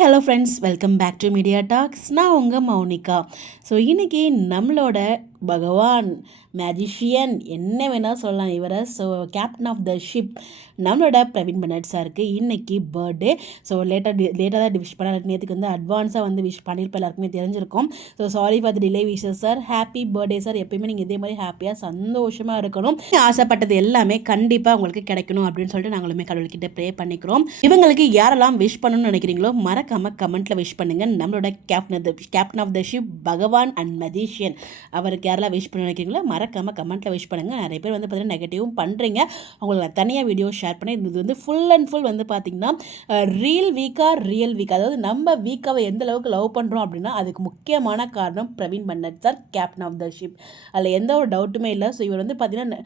Hi hello friends, welcome back to media talks. நான் உங்கள் Mounika. So இன்றைக்கி நம்மளோட பகவான் மேஜிஷியன் என்ன வேணால் சொல்லலாம் இவரை. So captain of the ship நம்மளோட பிரவீன் பெனட் சாருக்கு இன்றைக்கி பர்த்டே. ஸோ லேட்டாக தான் விஷ் பண்ண, நேற்றுக்கு வந்து அட்வான்ஸாக வந்து விஷ் பண்ணியிருப்ப எல்லாருக்குமே தெரிஞ்சிருக்கும். So sorry for the delay wishes sir. Happy birthday sir. எப்பயுமே நீங்கள் இதே மாதிரி ஹாப்பியாக சந்தோஷமாக இருக்கணும். ஆசைப்பட்டது எல்லாமே கண்டிப்பாக உங்களுக்கு கிடைக்கணும் அப்படின்னு சொல்லிட்டு நாங்களுமே கடவுள்கிட்ட ப்ரே பண்ணிக்கிறோம். இவங்களுக்கு யாரெல்லாம் விஷ் பண்ணணும்னு நினைக்கிறீங்களோ மறக்காமல் கமெண்ட்டில் விஷ் பண்ணுங்கள். நம்மளோட கேப்டன் ஆஃப் த ஷிப் பகவான் அண்ட் மெஜிஷியன் அவருக்கு யாரெல்லாம் விஷ் பண்ண நினைக்கிறீங்களோ மறக்காமல் கமெண்ட்டில் விஷ் பண்ணுங்கள். நிறைய பேர் வந்து பார்த்தீங்கன்னா நெகட்டிவும் பண்ணுறீங்க. உங்களுக்கு நான் தனியாக வீடியோ ஷேர் பண்ணி இது வந்து ஃபுல் அண்ட் ஃபுல் வந்து பார்த்திங்கன்னா ரியல் வீக், அதாவது நம்ம வீக்காவை எந்த அளவுக்கு லவ் பண்ணுறோம் அப்படின்னா அதுக்கு முக்கியமான காரணம் Praveen Bennet sir, captain of the ship. அதில் எந்த ஒரு டவுட்டுமே இல்லை. ஸோ இவர் வந்து பார்த்திங்கன்னா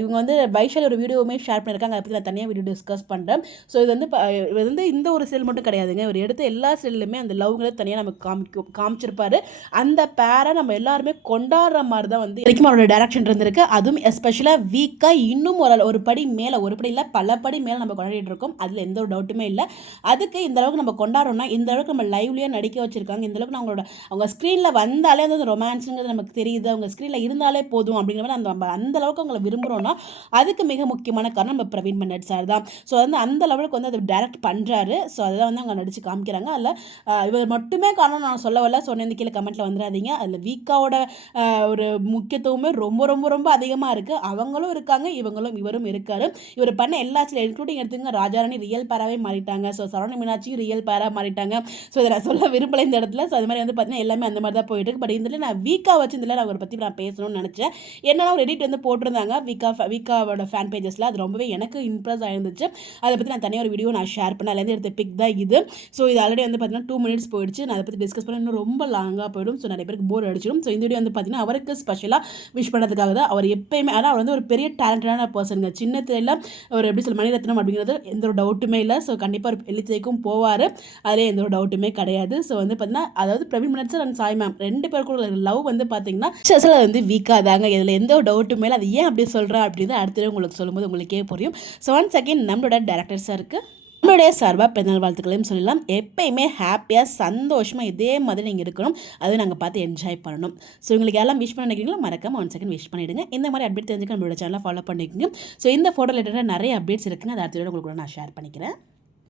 இவங்க வந்து வைஷால் ஒரு வீடியோவுமே ஷேர் பண்ணியிருக்காங்க. அதை பற்றி நான் தனியாக வீடியோ டிஸ்கஸ் பண்ணுறேன். ஸோ இது வந்து இந்த ஒரு செல் மட்டும் கிடையாதுங்க. இவர் எடுத்த எல்லா செல்லுமே அந்த லவ்களை தனியாக நமக்கு காமிச்சிருப்பாரு. அந்த பேரை நம்ம எல்லாருமே கொண்டாடுற மாதிரி தான் வந்து வரைக்கும் அவரோட டைரக்ஷன் இருந்திருக்கு. அதுவும் எஸ்பெஷலாக வீக்காக இன்னும் ஒரு படி மேலே, ஒரு படி இல்லை பல படி மேலே நம்ம கொண்டாடிட்டு இருக்கோம். அதில் எந்த ஒரு டவுட்டுமே இல்லை. அதுக்கு இந்த அளவுக்கு நம்ம கொண்டாடுறோம்னா இந்த அளவுக்கு நம்ம லைவ்லேயே நடிக்க வச்சிருக்காங்க. இந்த அளவுக்கு அவங்க ஸ்க்ரீனில் வந்தாலே வந்து ரொமான்ஸுங்கிறது நமக்கு தெரியுது. அவங்க ஸ்க்ரீனில் இருந்தாலே போதும் அப்படிங்கிற மாதிரி நம்ம அந்த அளவுக்கு அவங்களை விரும்புகிறோம்னா அதுக்கு மிக முக்கியமான காரணம் நம்ம பிரவீன் பெனட் சார் தான். ஸோ வந்து அந்த லெவலுக்கு வந்து அதை டைரக்ட் பண்ணுறாரு. ஸோ அதுதான் வந்து அவங்க நடித்து காமிக்கிறாங்க. அதில் இவர் மட்டுமே காரணம் நான் சொல்ல வரல. சொன்ன கீழே கமெண்ட்டில் வந்துடாதீங்க. அதில் வீக்காவோட ஒரு முக்கியத்துவமே ரொம்ப ரொம்ப ரொம்ப அதிகமாக இருக்குது. அவங்களும் இருக்காங்க, இவரும் இருக்காரு. இவர் பண்ண எல்லா இன்க்ளூடிங் எடுத்துங்க ராஜாராணி ரியல் பேராகவே மாறிட்டாங்க. ஸோ சரவண மீனாட்சியும் ரியல் பேராக மாறிட்டாங்க. ஸோ இதை நான் சொல்ல விரும்பலை இந்த இடத்துல. ஸோ அது மாதிரி வந்து பார்த்தீங்கன்னா எல்லாமே அந்த மாதிரி தான் போயிட்டு இருக்கு. பட் இதில் நான் வீக்காக வச்சு இதில் நான் அவரை பற்றி நான் பேசணும்னு நினச்சேன். என்னன்னா ஒரு எடிட் வந்து போட்டிருந்தாங்க வீக்காவோட ஃபேன் பேஜஸில். அது ரொம்பவே எனக்கு இம்ப்ரெஸ் ஆயிருந்துச்சு. அதை பற்றி நான் தனியாக ஒரு வீடியோ நான் ஷேர் பண்ணேன். அதுலேருந்து எடுத்த பிக் தான் இது. ஸோ இது ஆல்ரெடி வந்து பார்த்தீங்கன்னா 2 minutes போயிடுச்சு. நான் அதை பற்றி டிஸ்கஸ் பண்ண இன்னும் ரொம்ப லாங்காக போயிடும். ஸோ நிறைய பேருக்கு போர் அடிச்சிடும். ஸோ இந்த வீடியோ வந்து பார்த்தீங்கன்னா அவருக்கு ஸ்பெஷலாக விஷ் பண்ணுறதுக்காக தான். அவர் எப்பயுமே ஆனால் அவர் வந்து ஒரு பெரிய டேலண்டடான பர்சனுங்க. சின்ன திரையில் ஒரு எப்படி சொல்ல மணிரத்னம் அப்படிங்கிறது எந்த ஒரு டவுட்டுமே இல்லை. ஸோ கண்டிப்பாக ஒரு வெள்ளித்திரைக்கும் போவார். அதிலே எந்த ஒரு டவுட்டுமே கிடையாது. ஸோ வந்து பார்த்தீங்கன்னா அதாவது Praveen Bennet sir and Sai ma'am 2 பேருக்குள்ள லவ் வந்து பார்த்தீங்கன்னா ஸ்பெஷலாக வந்து வீக்காக தாங்க. இதில் எந்த ஒரு டவுட்டுமே இல்லை. அது ஏன் அப்படி சொல்கிறேன் அப்படின்னு அடுத்த உங்களுக்கு சொல்லும்போது உங்களுக்கே புரியும். ஸோ ஒன்ஸ் அகெயின் நம்மளோட டேரக்டர் சாருக்கு நம்மளுடைய சார்பாக பிறந்தநாள் வாழ்த்துக்களையும் சொல்லலாம். எப்பயுமே ஹாப்பியாக சந்தோஷமாக இதே மாதிரி நீங்கள் இருக்கணும். அதை நாங்கள் பார்த்து என்ஜாய் பண்ணணும். ஸோ உங்களுக்கு எல்லாம் விஷ் பண்ண நினைக்கிறீங்களோ மறக்காம 1 செகண்ட் விஷ் பண்ணிவிடுங்க. இந்த மாதிரி அப்டேட் தெரிஞ்சுக்க நம்மளோட சேனலை ஃபாலோ பண்ணிக்கோங்க. ஸோ இந்த ஃபோட்டோ ரிலேட்டடாக நிறைய அப்டேட்ஸ் இருக்குங்க. அதை அடுத்த வீடியோ உங்களுக்கு நான் ஷேர் பண்ணிக்கிறேன்.